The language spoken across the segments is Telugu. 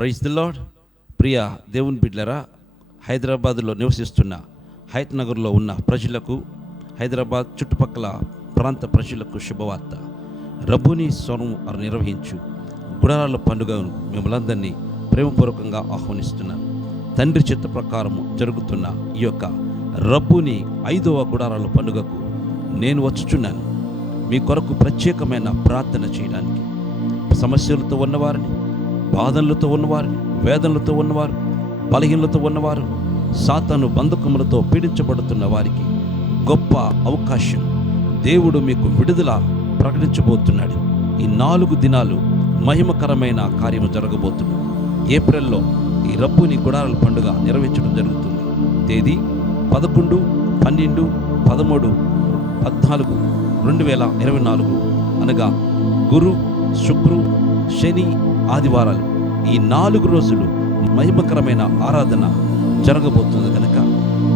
Praise the lord. ప్రియ దేవుని బిడ్డలారా, హైదరాబాదులో నివసిస్తున్న హయత్ నగర్లో ఉన్న ప్రజలకు, హైదరాబాద్ చుట్టుపక్కల ప్రాంత ప్రజలకు శుభవార్త. రబ్బుని స్వరం నిర్వహించు గుడారాల పండుగను మిమ్మల్ందరినీ ప్రేమపూర్వకంగా ఆహ్వానిస్తున్నాను. తండ్రి చిత్త ప్రకారము జరుగుతున్న ఈ యొక్క రబ్బుని 5వ గుడారాల పండుగకు నేను వచ్చుచున్నాను. మీ కొరకు ప్రత్యేకమైన ప్రార్థన చేయడానికి, సమస్యలతో ఉన్నవారిని, బాధలతో ఉన్నవారు, వేదనలతో ఉన్నవారు, బలహీనలతో ఉన్నవారు, సాతాను బంధకములతో పీడించబడుతున్న వారికి గొప్ప అవకాశం. దేవుడు మీకు విడుదల ప్రకటించబోతున్నాడు. ఈ 4 దినాలు మహిమకరమైన కార్యము జరగబోతుంది. ఏప్రిల్లో ఈ రబ్బుని గుడారాల పండుగ నిర్వహించడం జరుగుతుంది. తేదీ 11, 12, 13, 14, 2024 అనగా గురు, శుక్రు, శని, ఆదివారాలు ఈ 4 రోజులు మహిమకరమైన ఆరాధన జరగబోతుంది కనుక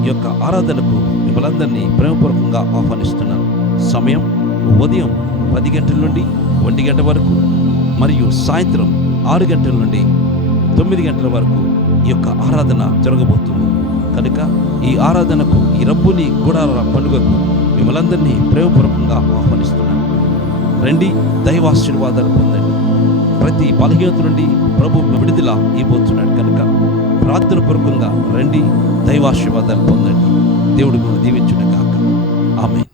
ఈ యొక్క ఆరాధనకు మిమ్మల్ందరినీ ప్రేమపూర్వకంగా ఆహ్వానిస్తున్నాను. సమయం ఉదయం 10 గంటల నుండి 1 గంట వరకు, మరియు సాయంత్రం 6 గంటల నుండి 9 గంటల వరకు ఈ యొక్క ఆరాధన జరగబోతుంది కనుక ఈ ఆరాధనకు, ఈ రబ్బుని గుడారాల పండుగకు మిమ్మల్ందరినీ ప్రేమపూర్వకంగా ఆహ్వానిస్తున్నాను. రండి, దైవాశీర్వాదాలు పొందండి. ప్రతి బలహీనత నుండి ప్రభు విడుదల ఇవ్వబోతున్నాడు కనుక ప్రార్థన పూర్వకంగా రండి, దైవాశీర్వాదాలు పొందండి. దేవుడు మిమ్మల్ని దీవించును గాక. ఆమేన్.